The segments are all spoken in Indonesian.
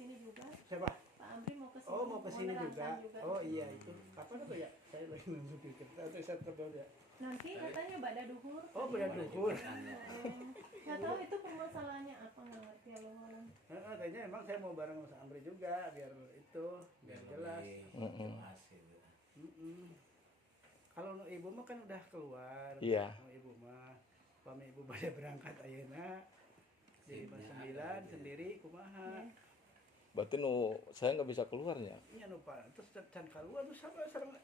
sini juga. Siapa? Pak Amri mau ke sini. Oh, mau ke sini juga. juga. Oh iya, itu kapan tuh ya? Saya lagi nunggu pikir. Atau saya terbawa ya. Nanti katanya Bada Duhur. Oh, Bada Duhur. Nggak tahu itu permasalahannya apa, nggak ngerti ya lo. Kayaknya emang saya mau bareng sama Amri juga biar itu biar jelas. Kalau nu ibu mah kan udah keluar. Iya. Nu ibu mah pami ibu pada berangkat ayeuna di 9 sendiri kumaha. Berarti saya nggak bisa keluarnya. Iya nu Pak, terus can keluar terus sama sareng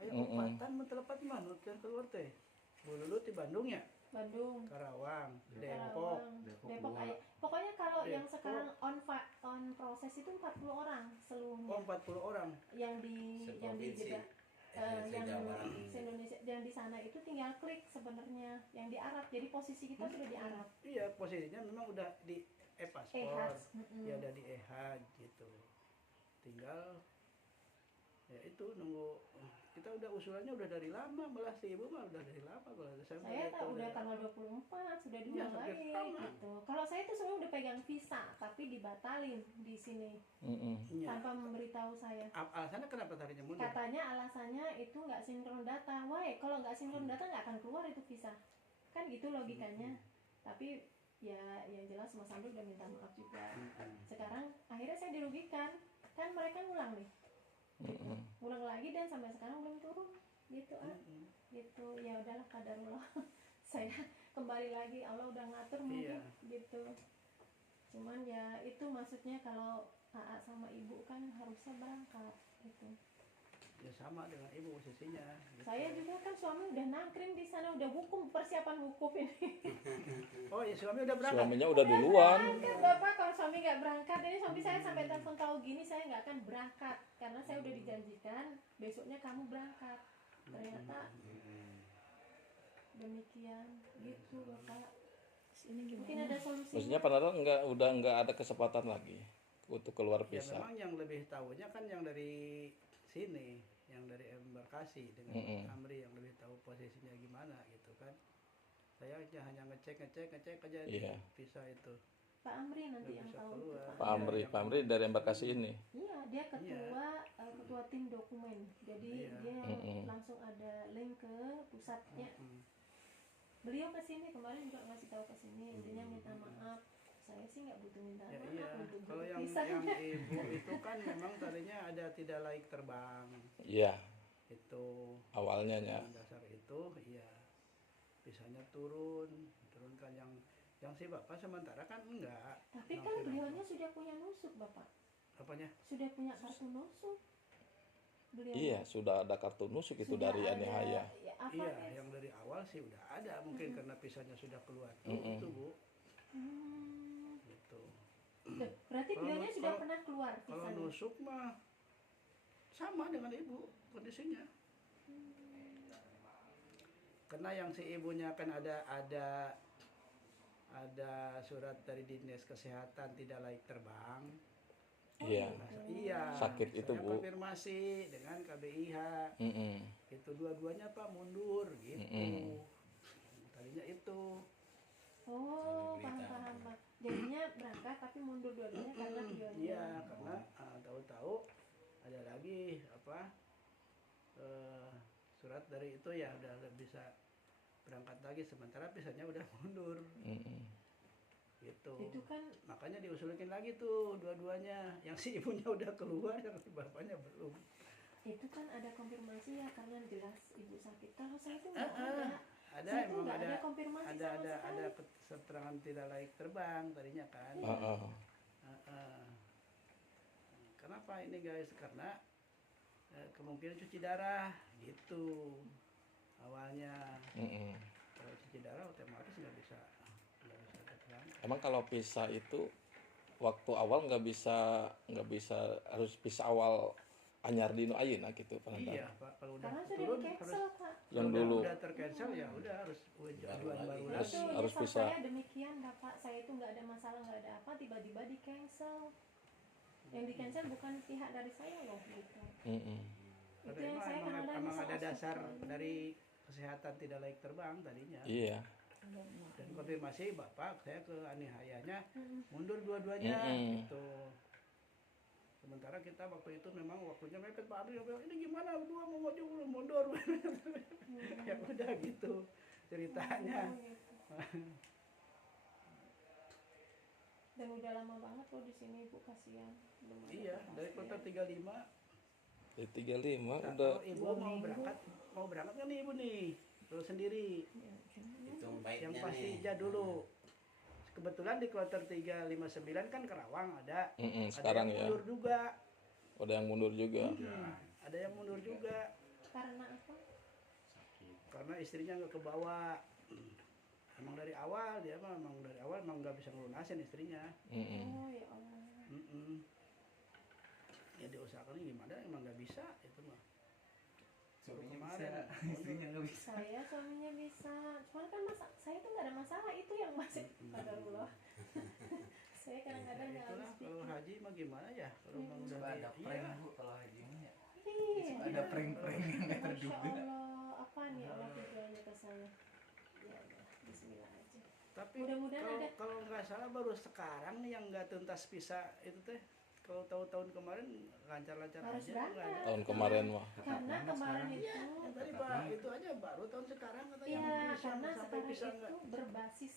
aya upatan mun telepat mah nu can keluar teh. Bululut di Bandung ya? Bandung, Karawang, Depok. Depok aja. Pokoknya kalau yang sekarang on proses itu 40 orang seluruhnya. Oh, 40 orang. Yang di Jeddah. Se-Indonesia yang di sana itu tinggal klik sebenarnya yang di Arab. Jadi posisi kita sudah di Arab. Iya, posisinya memang udah di paspor. Ya udah di gitu. Tinggal ya itu nunggu kita udah usulannya udah dari lama, malah si ibu mah udah dari lama malah saya tahu udah tanggal 24 sudah dimulai gitu. Kalau saya itu sebenarnya udah pegang visa tapi dibatalin di sini tanpa memberitahu saya. Alasannya kenapa tadinya mundur? Katanya alasannya itu nggak sinkron data. Wah, kalau nggak sinkron data nggak akan keluar itu visa. Kan gitu logikanya. Tapi ya yang jelas Mas Andri udah minta maaf juga. Sekarang akhirnya saya dirugikan. Kan mereka ngulang nih. Gitu. Ngulang lagi dan sampai sekarang belum turun gitu gitu ya udahlah qadarullah. Saya kembali lagi Allah udah ngatur mungkin gitu. Cuman ya itu maksudnya kalau AA sama ibu kan harusnya berangkat gitu. Ya sama dengan ibu posisinya gitu. Saya juga kan suami udah nangkring di sana, udah persiapan wukuf ini. Oh ya suami udah berangkat? Suaminya udah duluan. Kan Bapak kalau suami nggak berangkat, ini suami saya sampai telepon tahu gini saya nggak akan berangkat karena saya udah dijanjikan besoknya kamu berangkat. Ternyata demikian gitu Bapak. Mungkin ada solusi. Maksudnya padahal udah nggak ada kesempatan lagi untuk keluar visa. Ya memang yang lebih tahunya kan yang dari sini, yang dari embarkasi dengan Amri yang lebih tahu posisinya gimana gitu kan. Saya hanya ngecek aja di visa itu. Pak Amri nanti yang tahu. Pak Amri dari embarkasi ini. Iya, dia ketua tim dokumen. Jadi dia langsung ada link ke pusatnya. Beliau ke sini kemarin juga ngasih tahu ke sini, intinya minta maaf. Saya sih nggak butuh minta maaf. Iya. Kalau yang ibu itu kan memang tadinya ada tidak laik terbang. Iya. Itu awalnya ya. Dasar itu iya. Bisanya turunkan yang si Bapak sementara kan enggak. Tapi kan beliaunya sudah punya nusuk Bapak. Apanya? Sudah punya kartu nusuk. Beliau. Iya, sudah ada kartu nusuk itu sudah dari Anihaya. Iya, yang dari awal sih udah ada mungkin karena pisahnya sudah keluar. Itu Bu. Gitu. Berarti beliaunya sudah pernah keluar pisahnya. Kalau nusuk mah sama dengan ibu kondisinya. Karena yang si ibunya kan ada surat dari Dinas Kesehatan tidak layak terbang. Iya. Iya. Sakit itu Bu. Konfirmasi dengan KBIH. Itu dua-duanya Pak mundur gitu. Tadinya itu. Oh, paham Pak. Jadinya berangkat tapi mundur dua-duanya karena beliaunya. Iya, karena tahu-tahu ada lagi surat dari itu ya udah bisa berangkat lagi sementara pisahnya udah mundur. Gitu. Itu kan makanya diusulkan lagi tuh dua-duanya. Yang si ibunya udah keluar, yang si bapaknya belum. Itu kan ada konfirmasi ya karena jelas ibu sakit. Kalau saya itu nggak ada. Ada saya emang ada konfirmasi ada keterangan tidak layak terbang tadinya kan. Kenapa ini guys? Karena kemungkinan cuci darah gitu awalnya. Kalau cuci darah otomatis nggak bisa terbang. Emang kalau pisah itu waktu awal nggak bisa harus pisah awal anyar dino ayeuna gitu Iya Pak, kalau udah karena turun cancel, Pak. Yang dulu udah tercancel ya udah harus ajuan baru lagi. harus pisah. Saya demikian Bapak, saya itu nggak ada masalah nggak ada apa tiba-tiba di cancel. Yang di cancel bukan pihak dari saya loh gitu. Itu yang saya kadang-kadang emang ada bisa dasar dari kesehatan tidak layak terbang tadinya. Iya. Dan konfirmasi Bapak saya ke Anihayanya mundur dua-duanya gitu. kita waktu itu memang waktunya mepet Pak Adri bilang, ini gimana berdua mau maju belum mundur. Ya udah gitu ceritanya. Dan udah lama banget loh di sini Ibu, kasihan. Belum ada Iya, dari kepastian. kota 35. Dari 35 Nah, udah kalau ibu 2 mau minggu. berangkat kan nih ibu nih, terus sendiri. Ya, Hitung Yang baiknya pasti nih. aja dulu. Kebetulan di kloter 359 kan Kerawang ada. sekarang ada yang ya mundur juga. ada yang mundur juga. Ada yang mundur juga. karena apa? Karena istrinya nggak kebawa. Emang dari awal dia emang dari awal emang nggak bisa ngelunasin istrinya. Oh ya Allah. Ya diusahakan gimana emang nggak bisa itu mah. Suaminya Kemarin. bisa, istrinya nggak bisa. Saya suaminya bisa, cuman kan saya tuh nggak ada masalah, itu yang masih pada Allah. Saya kadang-kadang nggak Itulah habis kalau pikir. haji mah gimana ya kalau emang udah Suka ada di- prank iya. Bu kalau haji mah ya. Iya. Suka ada prank-prank yang nggak Masya terduga. Allah, apa nih Allah tujuannya ke saya? Ya udah, Bismillah aja. Tapi Mudah-mudahan kalau ada. kalau nggak salah baru sekarang nih yang nggak tuntas pisah itu teh. Kalau tahun-tahun kemarin lancar-lancar Harus aja berangkat. nggak ada. Tahun kemarin mah. Karena kemarin itu, Iya, yang tadi Pak itu aja baru tahun sekarang katanya ya bisa karena sampai sekarang pisah itu nggak. berbasis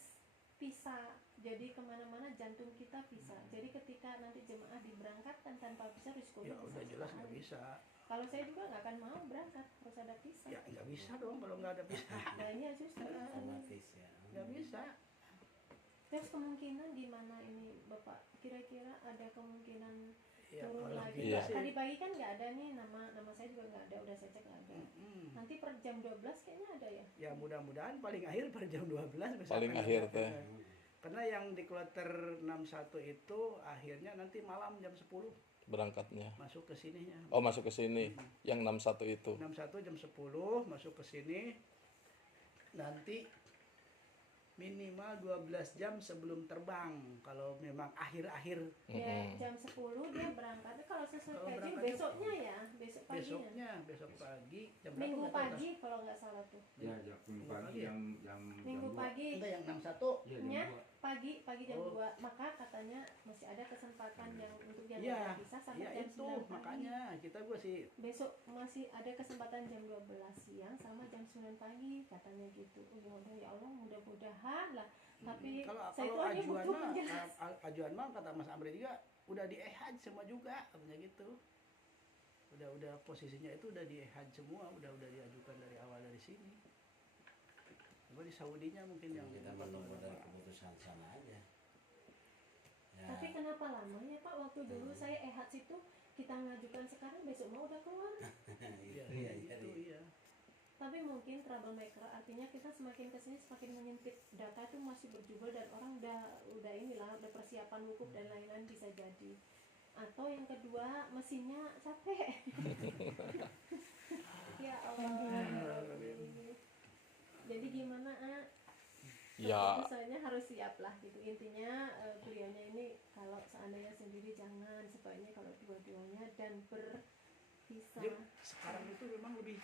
visa. Jadi kemana-mana jantung kita visa. Jadi ketika nanti jemaah diberangkatkan tanpa visa, risikonya Ya udah jelas nggak sekali. bisa. Kalau saya juga nggak akan mau berangkat, harus ada visa. Ya nggak bisa dong kalau nggak ada pisah. Nah iya justru. Otomatis ya. Nggak bisa. Terus kemungkinan gimana ini Bapak? Kira-kira ada kemungkinan Ya turun kalau lagi? kita Iya. sih. Tadi pagi kan nggak ada nih, nama saya juga nggak ada, udah saya cek nggak ada. Nanti per jam 12 kayaknya ada ya? Ya mudah-mudahan paling akhir pada jam 12 bisa Paling kan akhir ada. teh. Karena yang di kloter 61 itu akhirnya nanti malam jam 10 Berangkatnya. masuk ke sininya. Oh, masuk ke sini. Yang 61 itu. 61 jam 10 masuk ke sini. Nanti minimal 12 jam sebelum terbang kalau memang akhir-akhir Ya jam 10 dia berangkat. Tapi kalau sesuai Kalau kaji berangkatnya besoknya ya, besok paginya. besoknya besok pagi jam berapa Minggu nggak tahu, pagi kalau nggak salah tuh. Ya, jam minggu pagi jam Minggu jam pagi. Enggak yang 61 Iya, Nya jam 2. pagi jam Oh. 2. Maka katanya masih ada kesempatan yang untuk yang Iya, nggak bisa sampai ya jam itu 9 pagi. makanya kita gue sih Besok masih ada kesempatan jam 12 siang sama jam 9 pagi katanya gitu. Oh, ya Allah mudah-mudahan lah. Tapi kalau saya kalau tuh hanya ajuan butuh mah penjelasan. ajuan mah kata Mas Amri juga udah di ehaj semua juga katanya gitu. Udah posisinya itu udah di ehaj semua, udah diajukan dari awal dari sini. Cuma di Saudinya mungkin yang Kita menunggu dari keputusan sana aja. Ya. Tapi kenapa lama ya Pak? Waktu dulu saya ehats itu kita ngajukan sekarang besok mau udah keluar. Iya, Iya, itu iya. Tapi mungkin troublemaker artinya kita semakin kesini semakin menyempit, data itu masih berjubel dan orang udah inilah udah persiapan wukuf dan lain-lain bisa jadi. Atau yang kedua mesinnya capek. Ya Allah. Jadi gimana Ya, misalnya harus siap lah gitu. Intinya beliaunya ini kalau seandainya sendiri jangan, sebaiknya kalau dua-duanya dan berpisah. Jadi sekarang itu memang lebih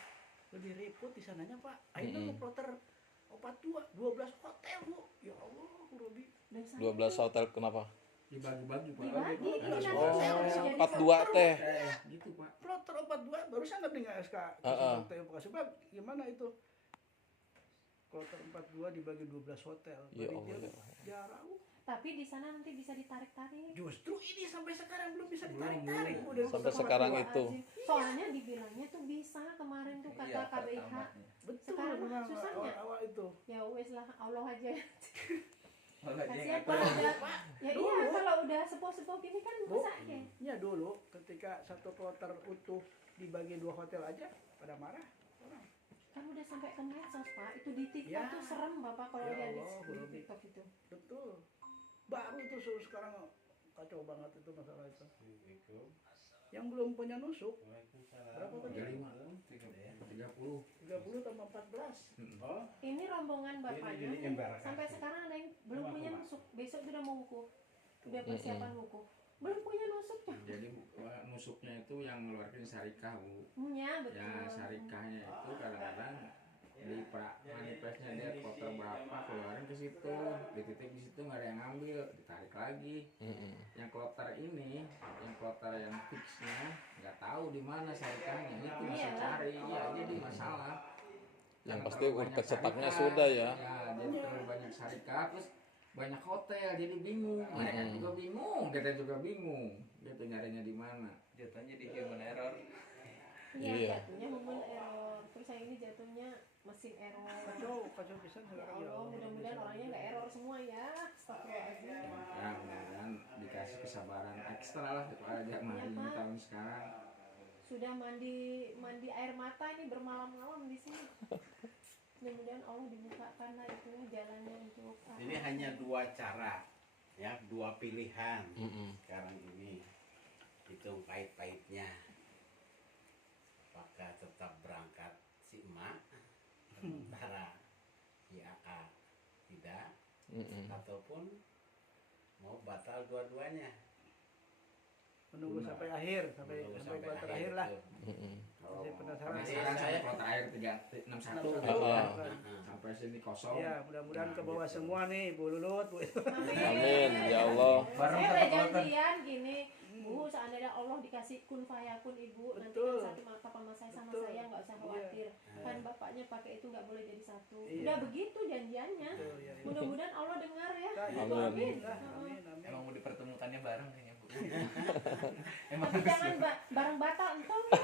repot di sananya Pak. Akhirnya mau kloter 42 12 hotel Bu. Ya Allah, Robi. Dan saya 12 tuh hotel kenapa? Dibagi-bagi Pak. dibagi ini Ada nanti Oh, harus jadi 42 teh. gitu Pak. Kloter 42 barusan nggak dengar SK. Sebab gimana itu? Kloter 42 dibagi 12 hotel. Ya Panitia Allah. jarang. Tapi di sana nanti bisa ditarik-tarik. Justru ini sampai sekarang belum bisa Belum, ditarik-tarik belum. Bu, dari Sampai kloter sekarang 42. itu. Soalnya dibilangnya tuh bisa kemarin tuh kata Iya, KBIH. pertamanya. Betul Sekarang memang susahnya. awal itu. Ya wes lah Allah aja. Kalau dia Kasihan nggak kalau tahu. udah ya Dulu. iya kalau udah sepuh-sepuh gini kan Bu, masa ya. ya dulu ketika satu kloter utuh dibagi 2 hotel aja pada marah orang. Kan udah sampai ke medsos Pak. Itu di TikTok Ya. tuh serem Bapak kalau Ya lihat di Allah, Robi. TikTok itu. Betul. Baru tuh sekarang kacau banget itu masalah itu. Yang belum punya nusuk berapa tadi? 35, 30. 30 tambah 14. Oh, Ini rombongan bapaknya ini embarkasi. sampai sekarang ada yang belum punya nusuk. Besok sudah mau wukuf. Udah persiapan wukuf. Belum punya nusuknya. Jadi nusuknya itu yang mengeluarkan syarikah Bu. Ya betul. Ya syarikahnya itu kadang-kadang di manifestnya dia kloter berapa keluarin ke situ, di titik di situ nggak ada yang ngambil, ditarik lagi. Yang kloter ini, yang kloter yang fixnya nggak tahu di mana syarikahnya itu masih Iya. cari ya jadi masalah. Yang Karena pasti terlalu urut banyak cetaknya syarikat, sudah ya. jadi terlalu banyak syarikat terus banyak hotel jadi bingung mereka juga bingung kita juga bingung gitu nyarinya di mana. Jatuhnya di human error. Iya, Iya. jatuhnya human error. Terus yang ini jatuhnya mesin error. Kacau pisan Ya sekarang Allah, mudah-mudahan orangnya nggak error semua ya. Astagfirullahaladzim. Ya mudah-mudahan dikasih kesabaran ekstra lah kepada jamaah Iya, ini Pak. tahun sekarang. Sudah mandi air mata ini bermalam-malam di sini. Mudah-mudahan Allah dibukakan lah itu jalannya untuk Ini hanya dua cara, ya, dua pilihan Mm-mm. sekarang ini. Hitung pahit-pahitnya. Apakah tetap berangkat si emak, sementara si AA tidak, Mm-mm. ataupun mau batal dua-duanya. menunggu Benar. sampai akhir, sampai Menunggu buat terakhir lah. Mm-mm. Kalau Masih penasaran. karena Jadi sekarang sampai saya- kloter air 361 Nah, gitu ya. nah. Sampai sini kosong. Ya, mudah-mudahan Nah, ke bawah gitu. semua nih, Bu Lulut, Bu. Amin, ya Allah. Bareng Saya satu udah kloter. janjian gini, Bu, seandainya Allah dikasih kun fayakun Ibu, nanti Betul. kan satu mata sama saya sama Betul. saya nggak usah Iya. khawatir. Kan bapaknya pakai itu nggak boleh jadi satu. Iya. Udah begitu janjiannya. Betul, ya, ya. Mudah-mudahan Allah dengar ya. Nah, Gitu, itu Amin. amin lah, amin, amin. Emang mau dipertemukannya bareng kayaknya Bu. Emang Tapi jangan bareng batal entong ya.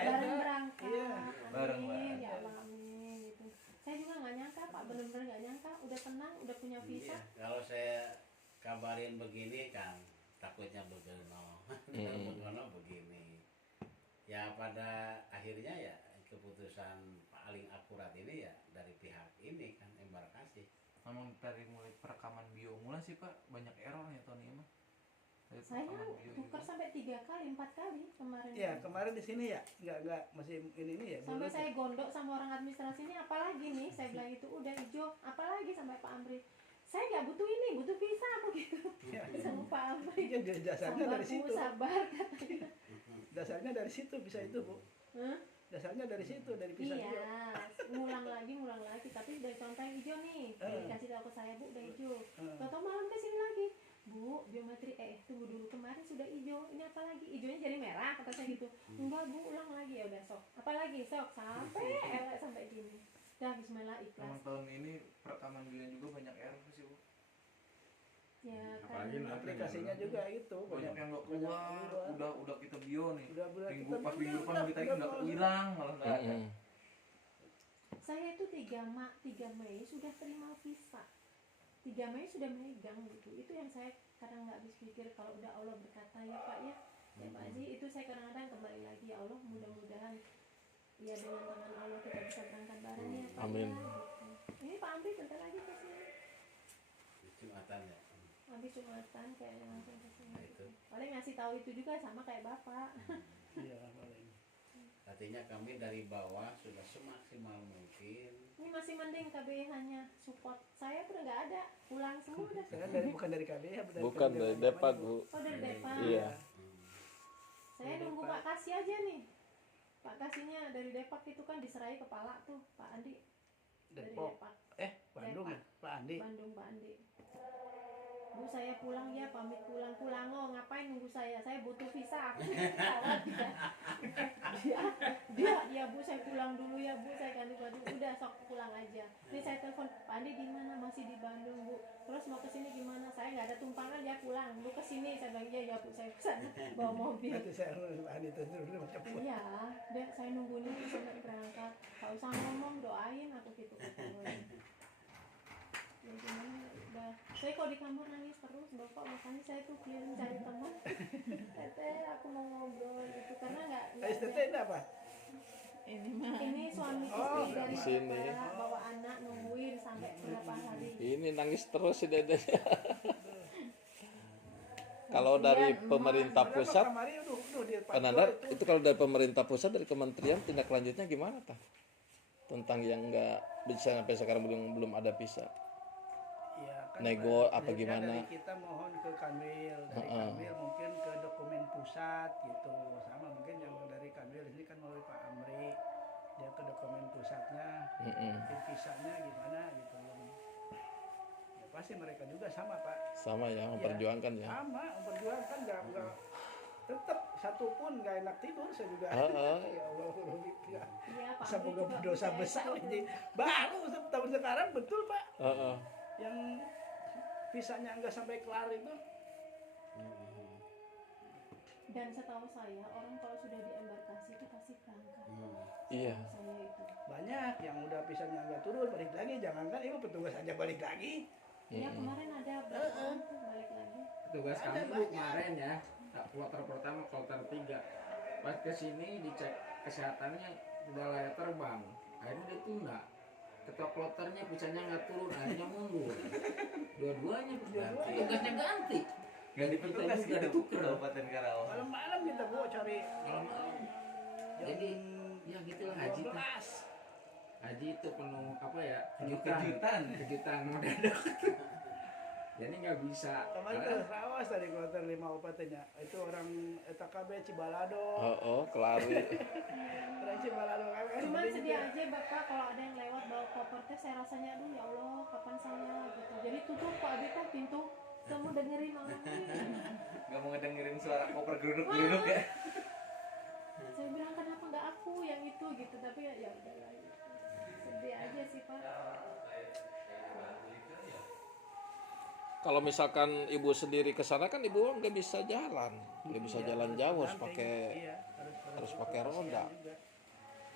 Bareng berangkat. Iya. Bareng, Amin, bareng. ya Allah amin gitu. Saya juga nggak nyangka Pak, bener-bener nggak nyangka. Udah tenang, udah punya visa. Iya, kalau saya kabarin begini kan takutnya begono. Begono begini. Ya pada akhirnya ya keputusan paling akurat ini ya dari pihak ini kan embarkasi. Memang dari mulai perekaman bio mulai sih Pak banyak errornya tahun ini mah. Dari Saya perekaman bio tukar juga. sampai 3 kali, 4 kali kemarin. Ya, kemarin di sini ya, nggak masih ini ya. Bu Sampai Lulut. saya gondok sama orang administrasi ini, apalagi nih, saya bilang itu udah hijau, apalagi sampai Pak Amri. Saya nggak butuh ini, butuh visa aku gitu. Ya. Sama Pak Amri. Iya, dasarnya Sabar dari Bu, situ. sabar katanya. Dasarnya dari situ bisa itu, Bu. Hah? Dasarnya dari situ, dari pisah Iya, juga. ngulang lagi, tapi dari contoh yang hijau nih, dikasih tahu ke saya Bu, udah hijau. Tahu malam kesini lagi, Bu, biometri, tunggu dulu, kemarin sudah hijau, ini apa lagi? Hijaunya jadi merah, kata saya gitu. Enggak Bu, ulang lagi, ya udah sok. Apa lagi sok, sampai elek sampai gini. Dah Bismillah ikhlas. Emang tahun ini perekaman bio juga banyak error sih Bu. Ya Apalagi kan. Aplikasinya juga itu Banyak yang nggak banyak keluar. Udah kita bio nih. Udah bulan Minggu kita pas minggu depan udah- kita udah nggak bagus. hilang malah nggak ada. Mm-mm. Saya itu 3 Mei sudah terima visa. 3 Mei sudah megang gitu. Itu yang saya kadang nggak habis pikir kalau udah Allah berkata ya Pak ya. Ya Pak Haji, itu saya kadang-kadang kembali lagi ya Allah mudah-mudahan ya dengan tangan Allah kita bisa berangkat bareng ya Pak Amin. ya. Gitu. Ini Pak Amri bentar lagi ke sini. Jumatan ya. Habis Jumatan kayaknya langsung ke sini. Nah, itu. Paling ngasih tahu itu juga sama kayak Bapak. Iya, paling. Artinya kami dari bawah sudah semaksimal mungkin. Ini masih mending KBH-nya support. Saya pun nggak ada, pulang semua udah. Bukan dari KBH, Bukan dari Depak, Bu. Oh dari Depan. Iya. Saya Dari nunggu Depak. Pak Kasih aja nih. Pak Kasihnya dari Depak itu kan diserai kepala tuh Pak Andi. Dari Depok. Depak, Bandung ya, Pak Andi. Bandung Pak Andi. Bu saya pulang ya, pamit pulang. Oh ngapain nunggu saya? Saya butuh visa. Aku ketawa dia ya Bu saya pulang dulu ya Bu, saya ganti baju. Udah sok pulang aja. Ini saya telepon Pak Andi di mana? Masih di Bandung Bu. Terus mau kesini gimana? Saya nggak ada tumpangan ya pulang. Bu kesini saya bilang iya ya Bu, saya kesana bawa mobil. Nanti saya ngurus Pak Andi terus dulu macam apa. Iya, deh saya nungguin itu sampai berangkat. Gak usah ngomong, doain aku gitu. Ya gimana, udah. Saya kok di kamar nangis terus, Bapak makanya saya tuh keliling cari teman. Teteh, aku mau ngobrol gitu karena nggak STT ada. ini apa? Ini suami Oh, istri dari di sini. Bapak bawa anak nungguin sampai berapa hari. Ini nangis terus si dedenya. Kalau dari pemerintah Padahal pusat, kemarin udah di Pak Nandar, itu kalau dari pemerintah pusat, dari kementerian tindak lanjutnya gimana Pak? Tentang yang nggak bisa sampai sekarang belum ada visa. ya, kan nego Pak, apa akhirnya gimana? Dari kita mohon ke Kanwil, dari Kanwil mungkin ke dokumen pusat gitu. Sama mungkin yang dari Kanwil ini kan melalui Pak Amri. Dia ke dokumen pusatnya, Mm-mm. mungkin visanya gimana gitu. Ya pasti mereka juga sama Pak. Sama ya, memperjuangkan ya. Sama, memperjuangkan nggak satu pun nggak enak tidur saya juga. Heeh. Ya Allah, Iya, Pak bisa Abdi boga juga dosa bisa besar itu. ini. Baru tahun sekarang betul Pak. Heeh. Yang visanya nggak sampai kelar itu. Dan setahu saya orang kalau sudah diembarkasi itu pasti berangkat. Iya. Saya itu. Banyak yang udah visanya nggak turun balik lagi. Jangankan itu petugas aja balik lagi. Iya, kemarin ada berapa orang tuh balik lagi. Tugas Ada kami Bu banyak. kemarin ya, kloter pertama, kloter 3. Pas kesini dicek kesehatannya tidak layak terbang. Akhirnya dia tunda. Ketua kloternya visanya nggak turun, akhirnya mundur. Dua-duanya tugasnya ganti. Ganti kita Petugas juga gitu ditukar. Kabupaten Karawang. Malam-malam kita gua cari Malam-malam. jam Jadi ya gitulah haji tuh. 12. Haji itu penuh apa ya? Kejutan. Kejutan mendadak. Jadi nggak bisa. Kemarin tuh rawas tadi kloter 5 kabupatennya. Itu orang ETKB Cibalado. Oh, kelari. Orang Cibalado kan. Cuman sedih aja Bapak kalau ada yang lewat bawa koper teh, saya rasanya aduh ya Allah kapan saya gitu. Jadi tutup Pak Abdi teh pintu, kamu dengerin orang ini. Gak mau ngedengerin suara koper geruduk-geruduk ya. Saya bilang kenapa nggak aku yang itu gitu, tapi ya udah lah. Gitu. Sedih aja sih Pak. Kalau misalkan ibu sendiri ke sana kan ibu nggak bisa jalan, nggak bisa jalan jauh, harus pakai Iya, harus pakai roda. juga.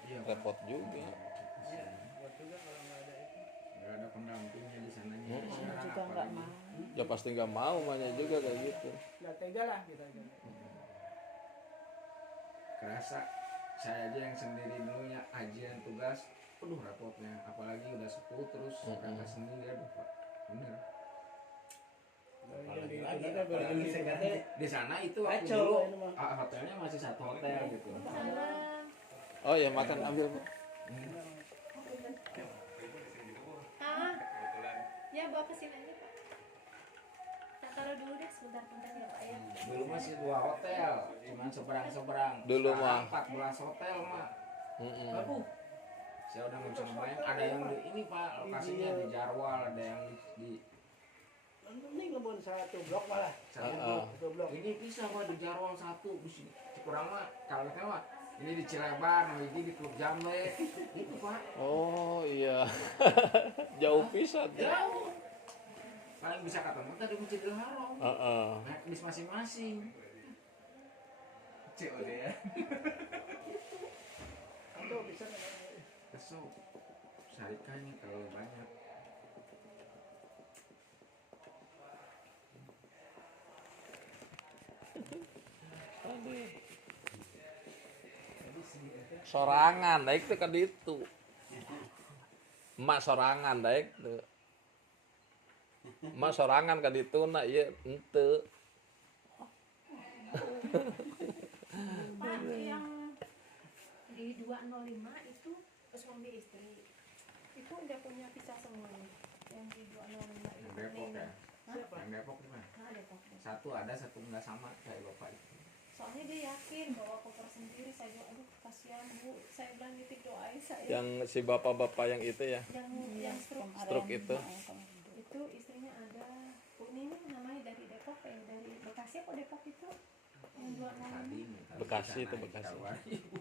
Iya, Repot juga. Iya, buat juga kalau nggak ada itu. nggak ada pendampingnya di sananya. Hmm. Sekarang juga nggak apalagi. mau. Ya pasti nggak mau, banyak juga kayak gitu. Nggak tega lah kita. Kerasa saya aja yang sendiri dulunya ajian tugas, aduh rapotnya, apalagi udah sepuh terus berangkat sendiri, aduh Pak, bener. Apalagi Jadi, lagi, kita apalagi balik sekarang lagi. Di sana itu waktu Kacau, dulu ini mah. hotelnya masih satu hotel gitu. Sana Oh ya makan ambil Bu. ya bawa ke sini aja Pak. Nah, taruh dulu deh sebentar-bentar ya Pak ya. Dulu masih 2 hotel, cuman seberang-seberang. Dulu Sekarang mah. 14 hotel mah. Mm-mm. Aduh, saya udah nggak bisa ngebayang. Ada yang di ini Pak, lokasinya di Jarwal, ada yang di Ini ngebun satu blok malah. Satu blok. ini bisa Pak di Jarwal 1, kurang mah kalau kita mah ini di Cilebar, nah ini di Klub Jambe, itu Pak. Oh iya. Jauh pisan. Jauh. Paling bisa ketemu tadi Masjidil Haram. Heeh. Naik bis masing-masing. COD ya. Itu bisa Kesel. Syarikahnya terlalu banyak. Sorangan daek teh ka ditu. Emak sorangan daek teu. Emak sorangan ka ditu na ieu henteu. Pak yang di 205 itu suami istri itu udah punya visa semuanya. Yang di 205 itu Yang Depok ya. Hah? Yang Depok gimana? Nah, Depok deh. Satu ada, satu nggak sama kayak bapak itu. Soalnya dia yakin bawa koper sendiri. Saya bilang aduh kasihan Bu, saya bilang nitip doain saya. Yang si bapak-bapak yang itu ya. yang stroke Stroke itu. itu istrinya ada. Bu ini nih namanya dari Depok ya, dari Bekasi apa Depok itu yang 205. Tadi Bekasi itu, sana Bekasi. keluar ibu.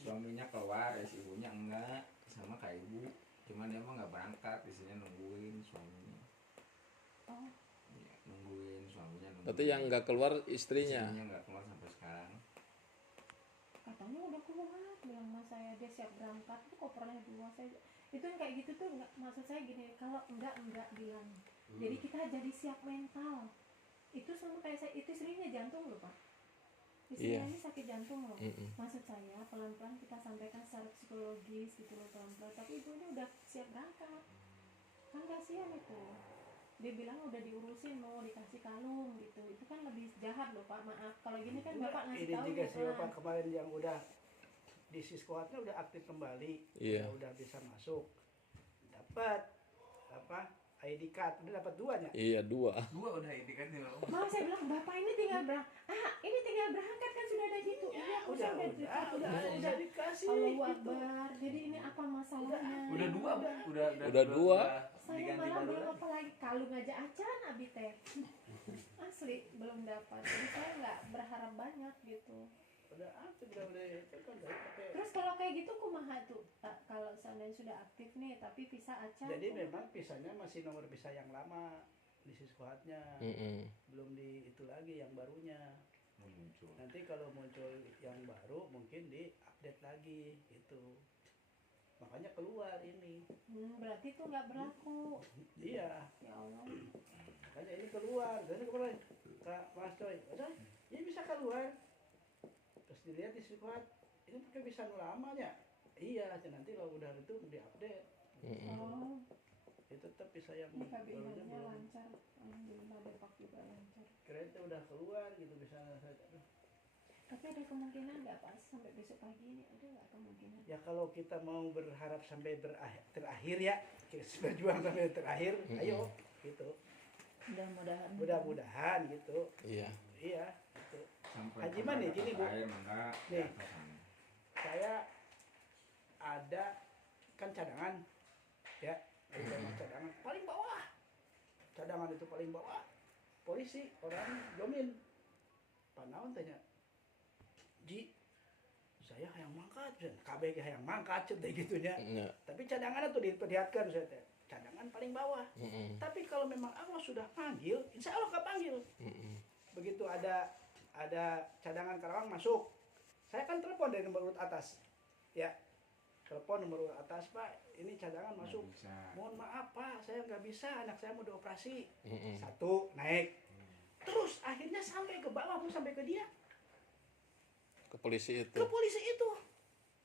Suaminya keluar, ya si ibunya enggak, sama kayak ibu. Cuman dia mah nggak berangkat, isinya nungguin suaminya. Oh. Ya, nungguin suaminya. Nungguin. Berarti yang nggak keluar istrinya. Istrinya nggak keluar sampai sekarang. Katanya udah keluar, bilang mas saya dia siap berangkat, itu kopernya 2. Saya itu yang kayak gitu tuh nggak, maksud saya gini, kalau enggak bilang. Jadi kita jadi siap mental. Itu sama kayak saya, itu istrinya jantung loh Pak. Istrinya Iya. ini sakit jantung loh. Mm-mm. Maksud saya pelan-pelan kita sampaikan secara psikologis gitu loh pelan-pelan. Tapi ibunya udah siap berangkat. Kan kasihan itu. Dia bilang udah diurusin mau dikasih kalung gitu. Itu kan lebih jahat loh Pak. Maaf. Kalau gini kan Bapak ngasih ini tahu juga ya, si Pak. Bapak kemarin yang udah di Siskoatnya udah aktif kembali. Iya. Udah bisa masuk. Dapat apa? ID card udah dapat 2 nya. Iya 2. 2 udah ini kan ya. Malah saya bilang Bapak ini tinggal ini tinggal berangkat kan sudah ada gitu. Iya, Udah udah dikasih. Allahu gitu. Akbar. Jadi ini apa masalahnya? Udah 2 Bu. Udah dua. Saya diganti malah baru belum lagi. apa lagi kalung aja acan abi teh. Asli belum dapat. Jadi saya nggak berharap banyak gitu. udah aktif, udah boleh telepon dari pakai. Terus kalau kayak gitu kumaha tuh? Kalau seandainya sudah aktif nih tapi visa acak. Jadi memang visanya masih nomor visa yang lama di Siskohatnya, belum di itu lagi yang barunya. Muncul. Nanti kalau muncul yang baru mungkin di update lagi gitu. Makanya keluar ini. Berarti itu nggak berlaku. Iya. Ya Allah. Makanya ini keluar. Jadi kemarin Kak Mas Coy, udah ini bisa keluar. Terus dilihat di Siskohat, ini pakai visa lamanya. Iya, nanti kalau udah itu diupdate. Oh, Itu tetap visa yang ini barunya KBI-nya belum. lancar. Alhamdulillah Depak juga lancar. Kereta udah keluar gitu bisa saja. Tapi ada kemungkinan nggak Pak sampai besok pagi ini, ada nggak kemungkinan? Ya kalau kita mau berharap sampai terakhir ya, kita berjuang sampai terakhir, ayo gitu. Mudah-mudahan. Mudah-mudahan gitu. Iya. Iya, gitu. Sampai Haji Man nih, gini, Bu. terakhir enggak Nih. jatuh sana. Saya ada kan cadangan ya, ada cadangan paling bawah. Cadangan itu paling bawah. Polisi orang jomin. Pak naon tanya. Ji, saya hayang mangkat, KB hayang mangkat cek gitunya. Iya. Tapi cadangan itu diperlihatkan saya teh. Cadangan paling bawah. Tapi kalau memang Allah sudah panggil, insya Allah kepanggil. Begitu ada cadangan Karawang masuk, saya kan telepon dari nomor urut atas, ya telepon nomor urut atas, Pak, ini cadangan Nggak masuk. bisa. Mohon maaf Pak, saya nggak bisa, anak saya mau dioperasi. Satu naik, terus akhirnya sampai ke bawah, pun sampai ke dia, Ke polisi itu. ke polisi itu.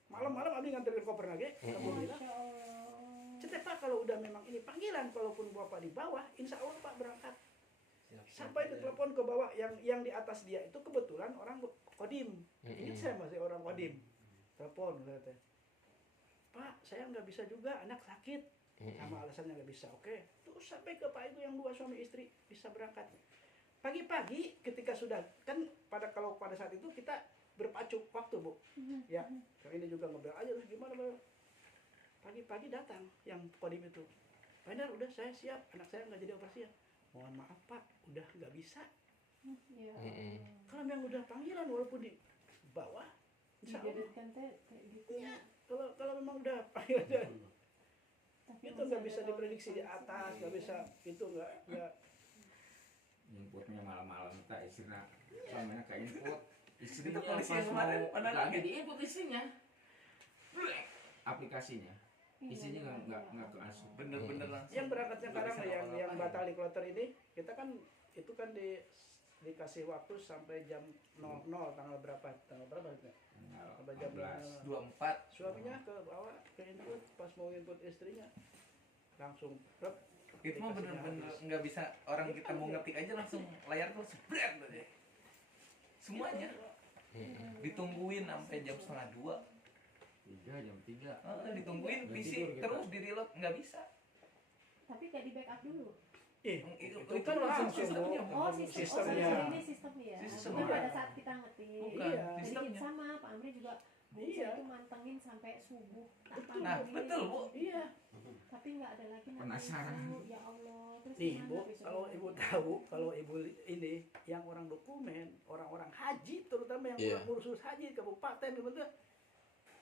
Malam-malam abdi nganterin koper lagi, kamu bilang, Masya Allah. cetek Pak, kalau udah memang ini panggilan, kalaupun Bapak di bawah, insya Allah Pak berangkat. Sampai ditelepon ke bawah, yang di atas dia itu kebetulan orang Kodim. Ini saya masih orang Kodim. Telepon katanya, Pak saya nggak bisa juga, anak sakit, sama alasannya nggak bisa. Oke, terus sampai ke Pak itu yang dua suami istri bisa berangkat. Pagi-pagi ketika sudah kan kalau pada saat itu kita berpacu waktu Bu, ya. Yang ini juga ngobrol aja terus gimana Pak? Pagi-pagi datang yang Kodim itu, Pak udah saya siap, anak saya nggak jadi operasi ya. Mohon maaf Pak, udah nggak bisa. Ya. Kalau yang udah panggilan walaupun di bawah, insya Allah. Dijadikan teh kayak gitu. Iya, kalau memang udah panggilan, Tapi itu masih nggak ada bisa tahun diprediksi di depan sih. atas, nggak bisa itu nggak. Inputnya malam-malam kita istrinya suaminya ke input istrinya Itu polisi pas yang kemarin mau pada lagi kaget. di input istrinya Blek. Aplikasinya Iya, isinya iya, nggak iya. keasup. Bener-bener langsung. Yang berangkatnya Nggak sekarang bisa yang ngapa-ngapain. batal di kloter ini, kita kan itu kan dikasih waktu sampai jam 00 tanggal berapa? Tanggal berapa? Tanggal Sampai jam 14. 24. Suaminya ke bawah ke input, pas mau input istrinya langsung rep. Itu mah dikasihnya bener-bener habis. nggak bisa orang kita mau ngetik aja langsung layar tuh spread aja. Semuanya ditungguin sampai jam 1:30. 3 jam 3 Ditungguin Udah PC tidur kita. terus di reload nggak bisa. Tapi gak di backup dulu. Itu Itu kan langsung langsung, sistemnya. Bu. Oh, Sistemnya. ini sistemnya. Sistemnya. Bukan pada saat kita ngetik. Bukan, Iya. Jadi sistemnya. sama Pak Amri juga Bu, Iya. saya itu mantengin sampai subuh. Betul. Nah, betul Bu. Iya. Tapi nggak ada lagi nanti Penasaran. itu. Ya Allah. Terus Nih gimana Bu, besok? kalau Ibu tahu, kalau Ibu ini yang orang dokumen, orang-orang haji terutama yang Iya. ngurus haji kabupaten itu,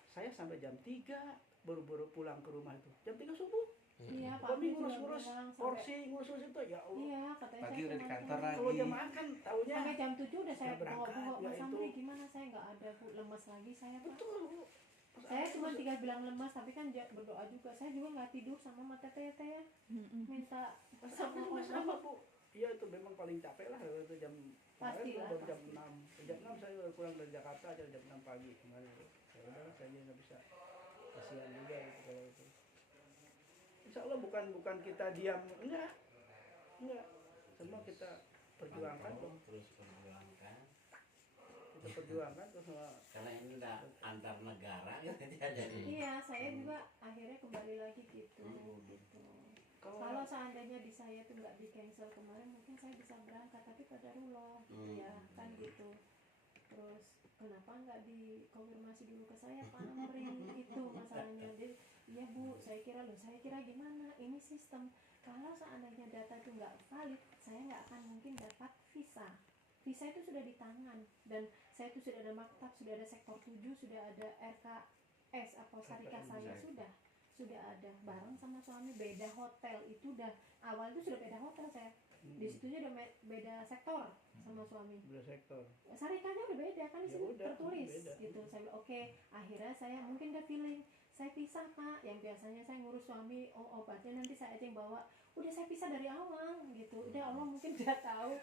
saya sampai jam 3 baru pulang ke rumah itu. Jam 3 subuh. Iya, Pak Kami Amri juga ngurus-ngurus bilang sampai- porsi, ngurus-ngurus itu ya Allah. Iya, katanya Pagi saya udah tuh di kantor nganterin. lagi. Kalau jam makan taunya Sampai jam 7 udah saya Nggak berangkat, bawa-bawa ya Mas itu. Amri gimana saya nggak ada Bu, lemas lagi saya Pak. betul Bu. Saya cuma tinggal bilang lemas tapi kan berdoa juga. Saya juga nggak tidur sama mata tete ya. Minta Tapi sama sama Allah. Bu. Iya itu memang paling capek lah itu jam kemarin Pastilah, baru jam pasti. 6. Jam 6 saya baru pulang dari Jakarta aja jam 6 pagi kemarin. Ya udah saya juga nggak bisa. Kasihan juga gitu kalau itu. Insya Allah bukan kita diam, enggak. Semua kita perjuangkan kok. terus perjuangkan Kita perjuangkan terus semua. karena ini udah antar negara gitu ya jadi Iya, saya juga akhirnya kembali lagi gitu. Gitu. Kalau seandainya di saya tuh nggak di cancel kemarin, mungkin saya bisa berangkat. Tapi qadarullah, ya kan gitu. Terus kenapa nggak dikonfirmasi dulu ke saya Pak Amri? Itu masalahnya. Jadi, iya Bu, saya kira gimana? Ini sistem. Kalau seandainya data itu nggak valid, saya nggak akan mungkin dapat visa. visa itu sudah di tangan, dan saya itu sudah ada maktab, sudah ada sektor 7, sudah ada RKS apa syarikat saya sudah ada bareng sama suami, beda hotel itu udah awal itu sudah beda hotel saya. Di situ udah beda sektor sama suami. Beda sektor. Syarikatnya udah beda kan di Ya sini udah, tertulis beda. gitu. Saya bilang oke, akhirnya saya mungkin dia feeling saya pisah Pak, yang biasanya saya ngurus suami, obatnya nanti saya aja yang bawa. Udah saya pisah dari awal gitu. Udah Allah mungkin udah tahu.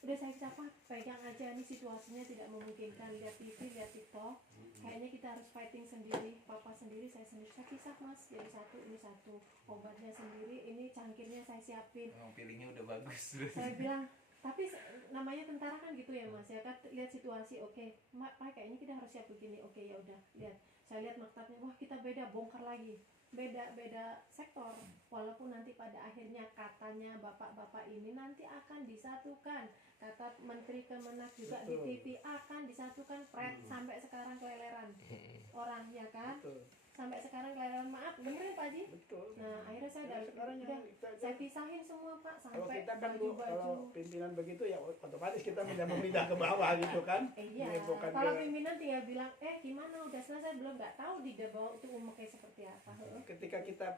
Udah saya pisah Pak, pegang aja, nih situasinya tidak memungkinkan, lihat TV, lihat TikTok. Kayaknya kita harus fighting sendiri, papa sendiri, saya sendiri. Saya pisah Mas, jadi satu, ini satu. Obatnya sendiri, ini cangkirnya saya siapin. Pilihnya udah bagus. Saya bilang, tapi namanya tentara kan gitu ya Mas ya kan, lihat situasi, oke Pak kayaknya kita harus siap begini, oke ya udah lihat, saya lihat maktabnya, wah kita beda, bongkar lagi, beda sektor, walaupun nanti pada akhirnya katanya bapak-bapak ini nanti akan disatukan, kata Menteri Kemenak juga Betul. di TV akan disatukan, sampai sekarang keleleran orang ya kan. Betul. Sampai sekarang keleleran, maaf beneran Pak Haji. Betul. Nah akhirnya saya Nah, sekarang udah yang kita saya pisahin semua Pak, kalau sampai kita kan Bu, baju-baju. kalau pimpinan begitu ya otomatis kita memindah ke bawah gitu kan. Iya, Bukan kalau ke- pimpinan tinggal bilang, gimana udah selesai belum, nggak tahu di bawah itu umumnya seperti apa. ketika kita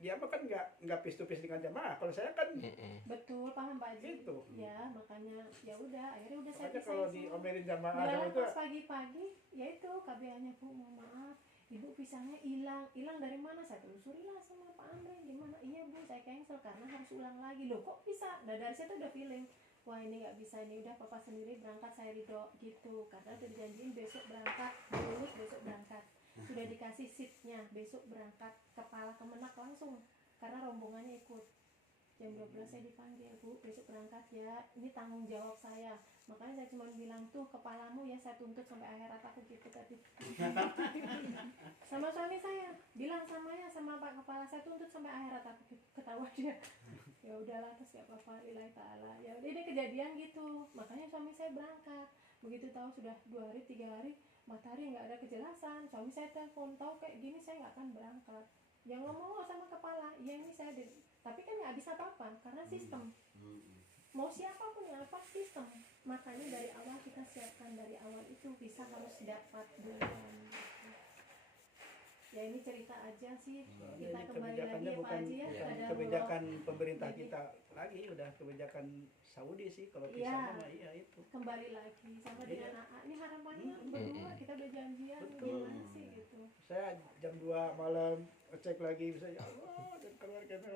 dia mah kan nggak face to face dengan jamaah. Kalau saya kan Betul, paham Pak Haji. gitu. Ya, makanya ya udah, akhirnya udah saya Makanya pisahin kalau semua. diomelin jamaah Dalam itu pas pagi-pagi, ya itu KBA-nya Bu, mohon maaf, Ibu pisahnya hilang dari mana? Saya telusuri lah sama Pak Amri, gimana? Iya Bu, saya cancel karena harus ulang lagi. Loh kok bisa? Nah dari situ udah feeling, wah ini nggak bisa, ini udah papa sendiri berangkat, saya ridho gitu. Karena udah dijanjiin besok berangkat, lulus besok berangkat. Sudah dikasih seatnya, besok berangkat, kepala Kemenak langsung. Karena rombongannya ikut. Jam 12 saya dipanggil, Bu, besok berangkat ya, ini tanggung jawab saya. Makanya saya cuma bilang, tuh kepalamu ya saya tuntut sampai akhirat aku gitu tadi. Sama suami saya, bilang sama Pak Kepala, saya tuntut sampai akhirat aku, ketawa dia. Ya udahlah, terus gak apa-apa, lillahi ta'ala. Ya udah, ini kejadian gitu. Makanya suami saya berangkat. Begitu tahu sudah 2 hari, 3 hari, matahari nggak ada kejelasan. Suami saya telepon, tahu kayak gini saya nggak akan berangkat. Yang ngomong sama kepala, iya ini saya tapi kan nggak bisa apa-apa karena sistem. Mau siapapun yang apa sistem. Makanya dari awal kita siapkan, dari awal itu bisa harus dapat duluan. Ya ini cerita aja sih, kita Ini kembali lagi kebijakannya ya Pak bukan Haji ya, ada kebijakan pemerintah Jadi- kita lagi, udah kebijakan Saudi sih kalau Iya. pisahnya mah iya itu. kembali lagi sama Iya. dengan AA. Ini harapannya berdua kita udah janjian Betul. gimana sih gitu. Saya jam 2 malam ngecek lagi, bisa ya Allah, dan keluar kena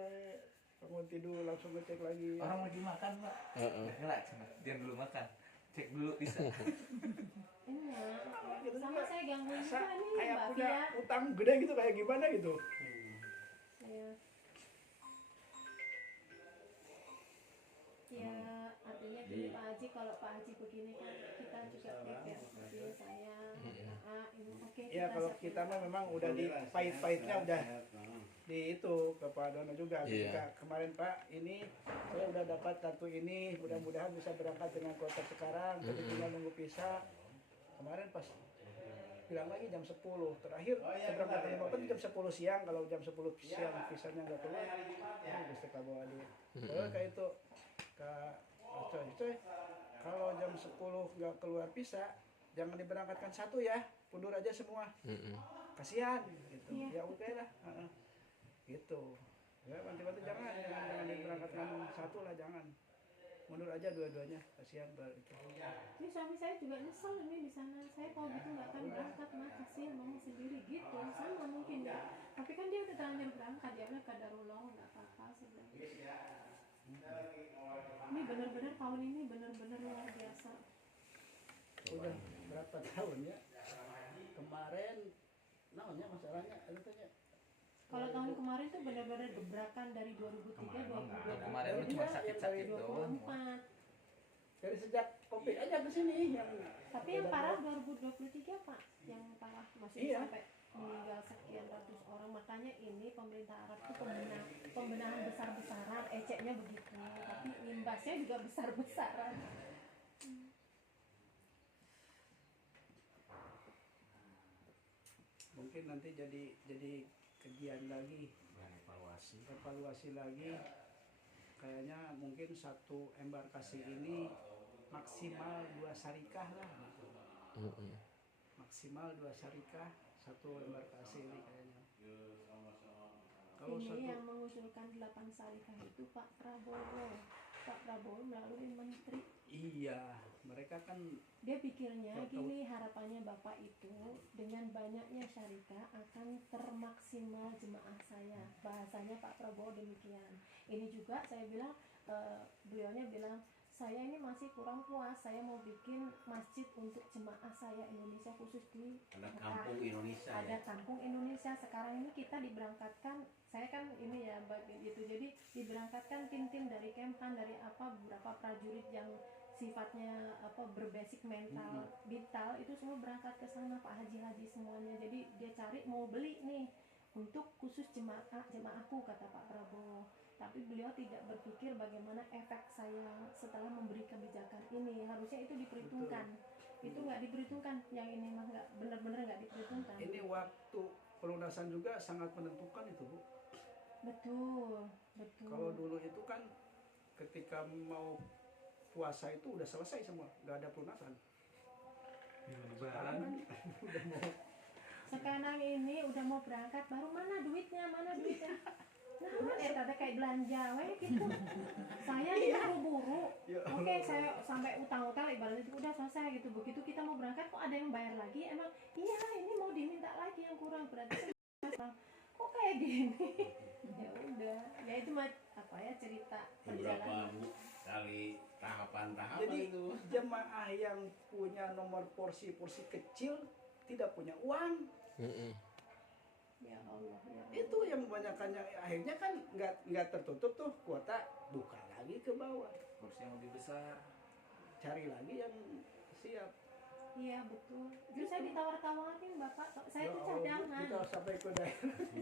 bangun tidur langsung ngecek lagi. Orang lagi makan Pak. Enggak, dia dulu makan. Cek dulu bisa. Enak. Gitu Sama juga. saya gangguin Masa juga nih kayak Mbak punya Fia. utang gede gitu, kayak gimana gitu. Ya artinya gini Pak Haji, kalau Pak Haji begini kan kita juga prepare seperti saya. Ini oke Ya kalau siapin. kita mah memang udah di pahit-pahitnya udah di itu ke Pak Dono juga. Iya. Ketika kemarin Pak ini saya udah dapat kartu ini, mudah-mudahan bisa berangkat dengan kota sekarang, tapi tinggal nunggu visa. Kemarin pas bilang lagi jam 10 terakhir saya berangkat dari Bapak jam 10 siang, kalau jam 10 siang visanya nggak keluar bisa bawa duit. Kalau kayak itu coy, kalau jam 10 nggak keluar visa jangan diberangkatkan satu ya, mundur aja semua, kasihan gitu. Iya. Ya udah lah, gitu ya, bantu-bantu jangan diberangkatkan satu lah, jangan, mundur aja dua-duanya, kasihan itu. Ini suami saya juga nyesel ini di sana. Saya kalau gitu nggak akan berangkat, mah kasihan mama sendiri gitu. Sama mungkin ya. Tapi kan dia udah terlanjur berangkat, ya udah kadarullah nggak apa-apa sebenarnya. Ini benar-benar tahun ini benar-benar luar biasa. Udah berapa tahun ya kemarin namanya masalahnya itu ya. Kalau tahun kemarin tuh benar-benar gebrakan dari 2003, Tahun kemarin lu 2022, cuma sakit-sakit doang. 2024. Dari sejak COVID aja ke sini yang Tapi yang parah 2023 Pak, yang parah masih Iya. sampai meninggal sekian ratus orang. Makanya ini pemerintah Arab itu pembenahan besar-besaran, eceknya begitu, tapi imbasnya juga besar-besaran. mungkin nanti jadi kajian lagi, evaluasi lagi. Kayaknya mungkin satu embarkasi ini maksimal 2 syarikah lah gitu. Mm-mm. Maksimal 2 syarikah, 1 lembar KAC ini kayaknya. Kalau Ini yang satu mengusulkan 8 syarikah itu Pak Prabowo. Pak Prabowo melalui menteri. iya, mereka kan Dia pikirnya Tahu. gini, harapannya Bapak itu dengan banyaknya syarikah akan termaksimal jemaah saya. Bahasanya Pak Prabowo demikian. Ini juga saya bilang, beliaunya bilang, saya ini masih kurang puas, saya mau bikin masjid untuk jemaah saya Indonesia khusus di Ada Mekah. kampung Indonesia Ada ya. kampung Indonesia. Sekarang ini kita diberangkatkan, saya kan ini ya bagian itu, jadi diberangkatkan tim-tim dari Kemhan, dari apa, beberapa prajurit yang sifatnya apa, berbasic mental vital itu semua berangkat ke sana, Pak Haji semuanya. Jadi dia cari mau beli nih untuk khusus jemaahku, kata Pak Prabowo. Tapi beliau tidak berpikir bagaimana efek saya setelah memberi kebijakan ini. Harusnya itu diperhitungkan. Itu nggak diperhitungkan, yang ini mah nggak, benar-benar nggak diperhitungkan. ini waktu pelunasan juga sangat menentukan itu, Bu. Betul, betul. Kalau dulu itu kan ketika mau puasa itu udah selesai semua, nggak ada pelunasan. Sekarang kan udah mau Sekarang ini udah mau berangkat, baru mana duitnya. Nah, tadi kayak belanja, gitu. Saya ini buru-buru. ya Oke, saya sampai utang-utang ibaratnya itu udah selesai gitu. Begitu kita mau berangkat, kok ada yang bayar lagi? Emang iya, ini mau diminta lagi yang kurang, berarti kok kayak gini. Ya udah, ya itu apa ya, cerita Beberapa perjalanan. kali tahapan-tahapan Jadi itu. jemaah yang punya nomor porsi-porsi kecil tidak punya uang. Mm-mm. Ya Allah, ya Allah. Itu yang kebanyakannya akhirnya kan nggak tertutup tuh, kuota buka lagi ke bawah, Kursi yang lebih besar. cari lagi yang siap. Iya betul. Terus saya ditawar-tawarin Bapak, saya Ya itu Allah, Bu, cadangan. kita sampai ke daerah